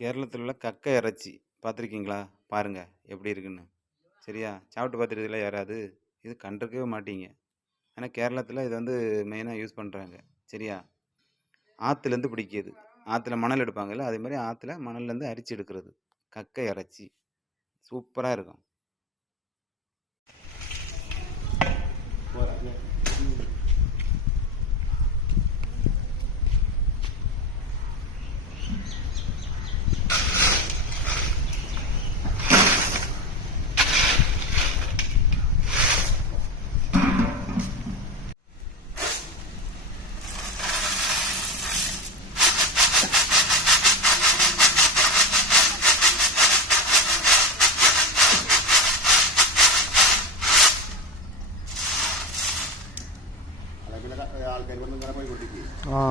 கேரளத்தில் உள்ள கக்கை இறைச்சி பார்த்துருக்கீங்களா? பாருங்கள் எப்படி இருக்குன்னு. சரியா? சாப்பிட்டு பார்த்துருக்கீங்களா? யாராவது? இது கண்டிருக்கவே மாட்டீங்க. ஏன்னா கேரளத்தில் இது வந்து மெயினாக யூஸ் பண்ணுறாங்க சரியா? ஆற்றுலேருந்து பிடிக்கிது. ஆற்றுல மணல் எடுப்பாங்கல்ல அதே மாதிரி ஆற்றுல மணல்லேருந்து அரிச்சு எடுக்கிறது. கக்கை இறைச்சி. சூப்பராக இருக்கும். ആ.